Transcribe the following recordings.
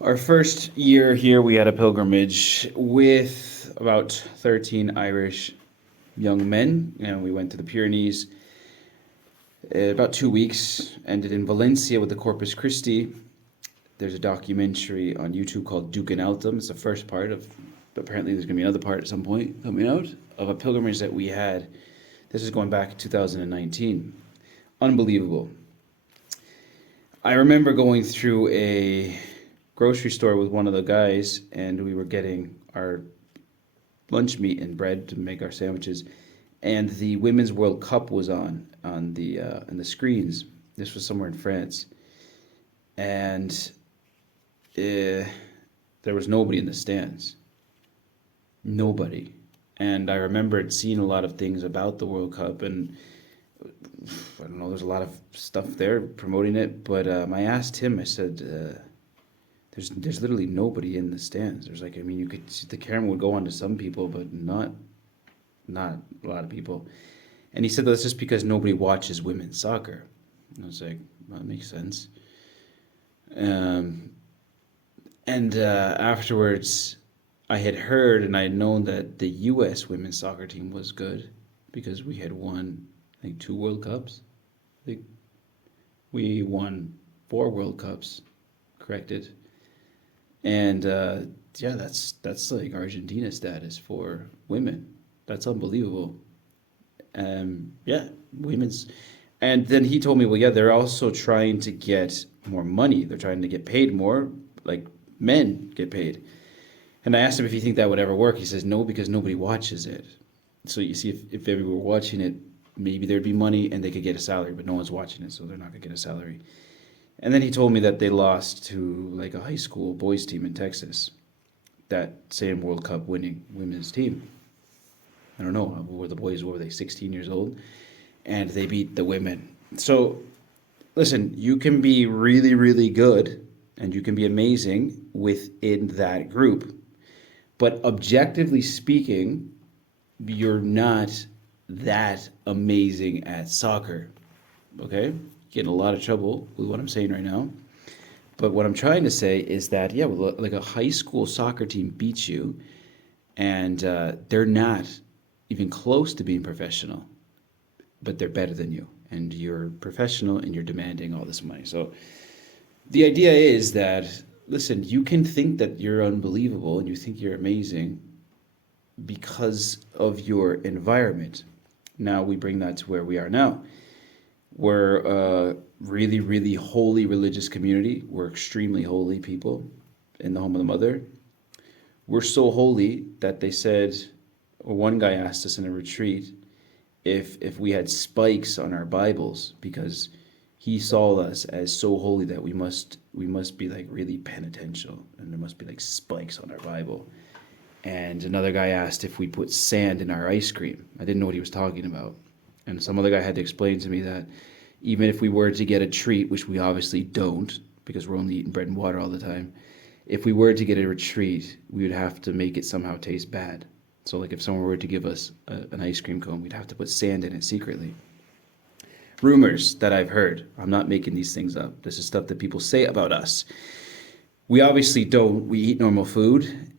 Our first year here, we had a pilgrimage with about 13 Irish young men, and we went to the Pyrenees. About 2 weeks, ended in Valencia with the Corpus Christi. There's a documentary on YouTube called Duke and Altum. It's the first part of, apparently there's going to be another part at some point coming out, of a pilgrimage that we had. This is going back to 2019. Unbelievable. I remember going through a grocery store with one of the guys, and we were getting our lunch meat and bread to make our sandwiches, and the Women's World Cup was on the screens. This was somewhere in France, and there was nobody in the stands. Nobody. And I remembered seeing a lot of things about the World Cup, and I don't know, there's a lot of stuff there promoting it, but I asked him, I said, there's literally nobody in the stands. There's like, I mean, you could see the camera would go on to some people, but not a lot of people. And he said that's just because nobody watches women's soccer. And I was like, well, that makes sense. And afterwards, I had heard and I had known that the U.S. women's soccer team was good because we had won, I think, 2 World Cups. I think we won 4 World Cups, corrected. And yeah, that's like Argentina status for women. That's unbelievable. Yeah, women's. And then he told me, well, yeah, they're also trying to get more money. They're trying to get paid more, like men get paid. And I asked him if he think that would ever work. He says no, because nobody watches it. So you see, if everyone were watching it, maybe there'd be money and they could get a salary, but no one's watching it, so they're not gonna get a salary. And then he told me that they lost to like a high school boys team in Texas, that same World Cup winning women's team. I don't know, were the boys, what were they, 16 years old? And they beat the women. So listen, you can be really, really good and you can be amazing within that group. But objectively speaking, you're not that amazing at soccer. Okay? Getting a lot of trouble with what I'm saying right now. But what I'm trying to say is that, yeah, well, like a high school soccer team beats you, and they're not even close to being professional, but they're better than you. And you're professional and you're demanding all this money. So the idea is that, listen, you can think that you're unbelievable and you think you're amazing because of your environment. Now we bring that to where we are now. We're a really, really holy religious community. We're extremely holy people in the home of the mother. We're so holy that they said, or one guy asked us in a retreat if we had spikes on our Bibles, because he saw us as so holy that we must be like really penitential, and there must be like spikes on our Bible. And another guy asked if we put sand in our ice cream. I didn't know what he was talking about. And some other guy had to explain to me that even if we were to get a treat, which we obviously don't, because we're only eating bread and water all the time, if we were to get a treat, we would have to make it somehow taste bad. So like if someone were to give us an ice cream cone, we'd have to put sand in it secretly. Rumors that I've heard. I'm not making these things up. This is stuff that people say about us. We obviously don't. We eat normal food.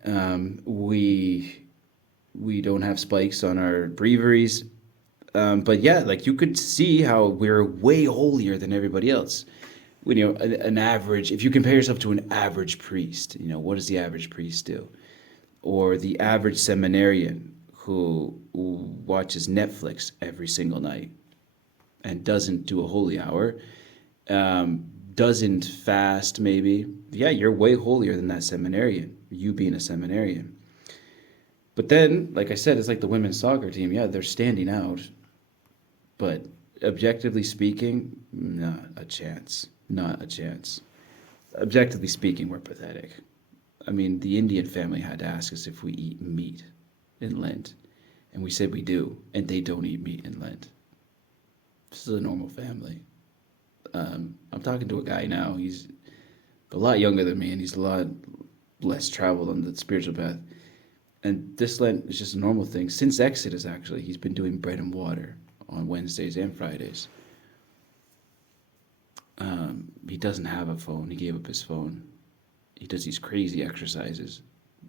We don't have spikes on our breviaries. But yeah, like you could see how we're way holier than everybody else. When, you know, an average, if you compare yourself to an average priest, you know, what does the average priest do? Or the average seminarian who watches Netflix every single night and doesn't do a holy hour, doesn't fast maybe. Yeah, you're way holier than that seminarian, you being a seminarian. But then, like I said, it's like the women's soccer team. Yeah, they're standing out. But objectively speaking, not a chance. Not a chance. Objectively speaking, we're pathetic. I mean, the Indian family had to ask us if we eat meat in Lent. And we said we do. And they don't eat meat in Lent. This is a normal family. I'm talking to a guy now. He's a lot younger than me, and he's a lot less traveled on the spiritual path. And this Lent is just a normal thing. Since Exodus, actually, he's been doing bread and water on Wednesdays and Fridays. He doesn't have a phone. He gave up his phone. He does these crazy exercises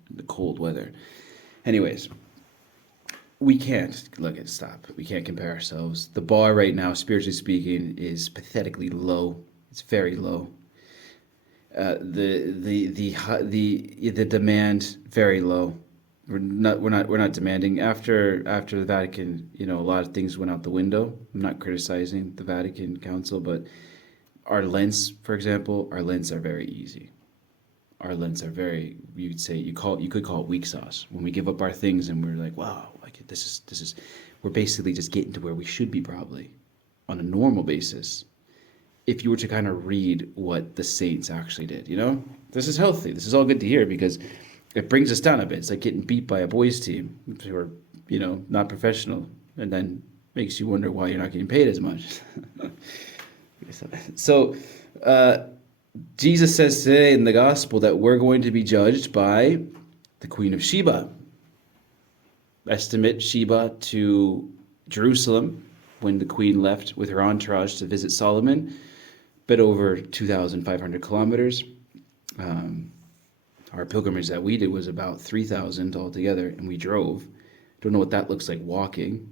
in the cold weather. Anyways, we can't stop. We can't compare ourselves. The bar right now, spiritually speaking, is pathetically low. It's very low. The demand very low. We're not demanding. After the Vatican, a lot of things went out the window. I'm not criticizing the Vatican Council, but our Lents, for example, our Lents are very easy. Our Lents are very, you could call it weak sauce. When we give up our things and we're like, wow, this is we're basically just getting to where we should be probably on a normal basis. If you were to kind of read what the saints actually did, this is healthy. This is all good to hear because it brings us down a bit. It's like getting beat by a boys team who are, not professional, and then makes you wonder why you're not getting paid as much. So, Jesus says today in the gospel that we're going to be judged by the Queen of Sheba. Estimate Sheba to Jerusalem when the queen left with her entourage to visit Solomon, bit over 2,500 kilometers. Our pilgrimage that we did was about 3,000 altogether, and we drove. Don't know what that looks like walking.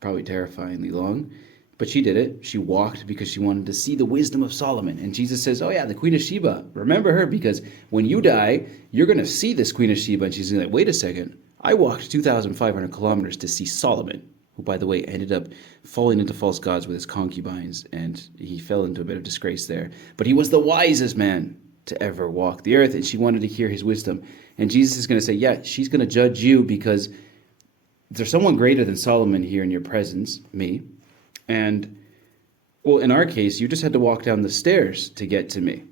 Probably terrifyingly long. But she did it. She walked because she wanted to see the wisdom of Solomon. And Jesus says, oh yeah, the Queen of Sheba. Remember her because when you die, you're going to see this Queen of Sheba. And she's like, wait a second. I walked 2,500 kilometers to see Solomon, who, by the way, ended up falling into false gods with his concubines. And he fell into a bit of disgrace there. But he was the wisest man to ever walk the earth. And she wanted to hear his wisdom. And Jesus is going to say, yeah, she's going to judge you because there's someone greater than Solomon here in your presence, me. And, well, in our case, you just had to walk down the stairs to get to me.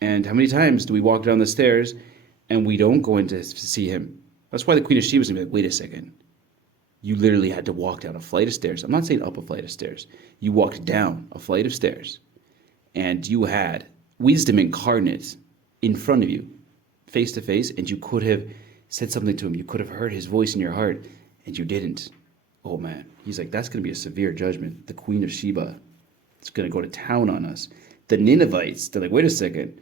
And how many times do we walk down the stairs and we don't go in to see him? That's why the Queen of Sheba is going to be like, wait a second. You literally had to walk down a flight of stairs. I'm not saying up a flight of stairs. You walked down a flight of stairs. And you had wisdom incarnate in front of you, face to face, and you could have said something to him. You could have heard his voice in your heart, and you didn't. Oh man, he's like, that's going to be a severe judgment. The Queen of Sheba is going to go to town on us. The Ninevites, they're like, wait a second.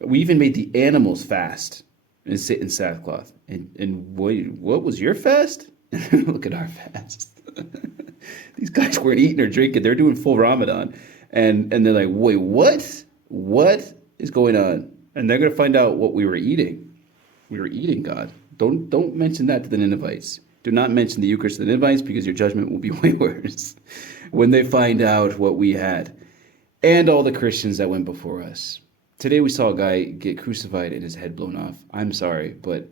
We even made the animals fast and sit in sackcloth. And what was your fast? Look at our fast. These guys weren't eating or drinking. They're doing full Ramadan. And they're like, wait, what? What is going on? And they're going to find out what we were eating. We were eating, God. Don't mention that to the Ninevites. Do not mention the Eucharist to the Ninevites because your judgment will be way worse when they find out what we had. And all the Christians that went before us. Today we saw a guy get crucified and his head blown off. I'm sorry, but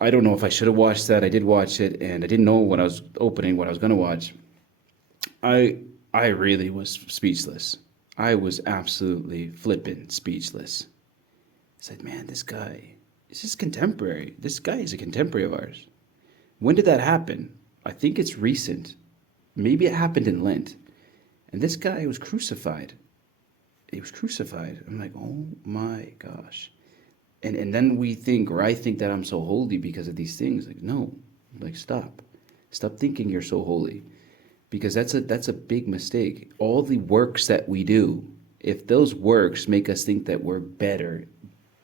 I don't know if I should have watched that. I did watch it, and I didn't know when I was opening what I was going to watch. I really was speechless. I was absolutely flippin' speechless. I said, man, this guy is just contemporary. This guy is a contemporary of ours. When did that happen? I think it's recent. Maybe it happened in Lent. And this guy was crucified. He was crucified. I'm like, oh my gosh. And then we think, or I think that I'm so holy because of these things. Like, no. Like, stop. Stop thinking you're so holy. Because that's a big mistake. All the works that we do, if those works make us think that we're better,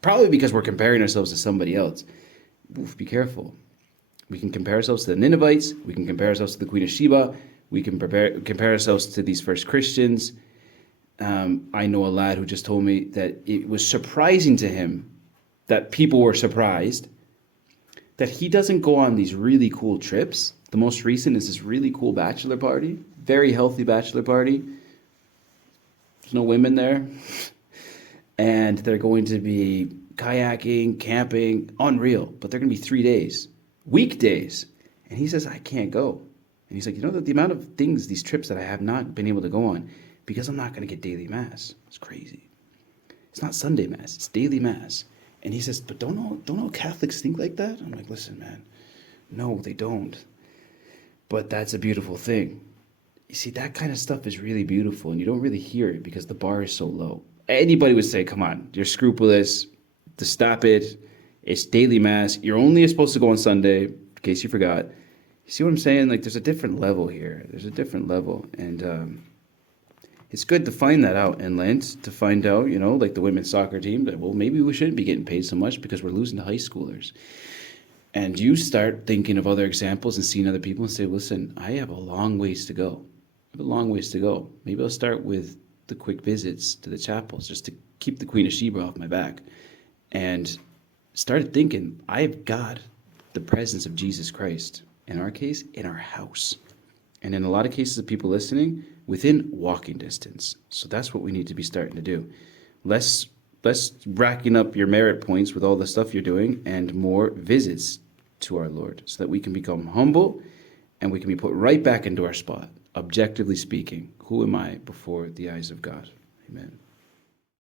probably because we're comparing ourselves to somebody else, be careful. We can compare ourselves to the Ninevites. We can compare ourselves to the Queen of Sheba. We can compare ourselves to these first Christians. I know a lad who just told me that it was surprising to him that people were surprised that he doesn't go on these really cool trips. The most recent is this really cool bachelor party, very healthy bachelor party. There's no women there. And they're going to be kayaking, camping, unreal. But they're going to be 3 days. Weekdays. And he says, I can't go. And he's like, the amount of things, these trips that I have not been able to go on because I'm not going to get daily mass. It's crazy. It's not Sunday mass. It's daily mass. And he says, but don't all Catholics think like that? I'm like, listen, man. No, they don't. But that's a beautiful thing. You see, that kind of stuff is really beautiful, and you don't really hear it because the bar is so low. Anybody would say, come on, you're scrupulous. To stop it. It's daily mass. You're only supposed to go on Sunday, in case you forgot. You see what I'm saying? Like, there's a different level here. There's a different level. And it's good to find that out in Lent, to find out, like the women's soccer team, that, well, maybe we shouldn't be getting paid so much because we're losing to high schoolers. And you start thinking of other examples and seeing other people and say, listen, I have a long ways to go. I have a long ways to go. Maybe I'll start with the quick visits to the chapels just to keep the Queen of Sheba off my back. And started thinking, I've got the presence of Jesus Christ, in our case, in our house. And in a lot of cases of people listening, within walking distance. So that's what we need to be starting to do. Less racking up your merit points with all the stuff you're doing, and more visits to our Lord, so that we can become humble and we can be put right back into our spot. Objectively speaking, who am I before the eyes of God? Amen.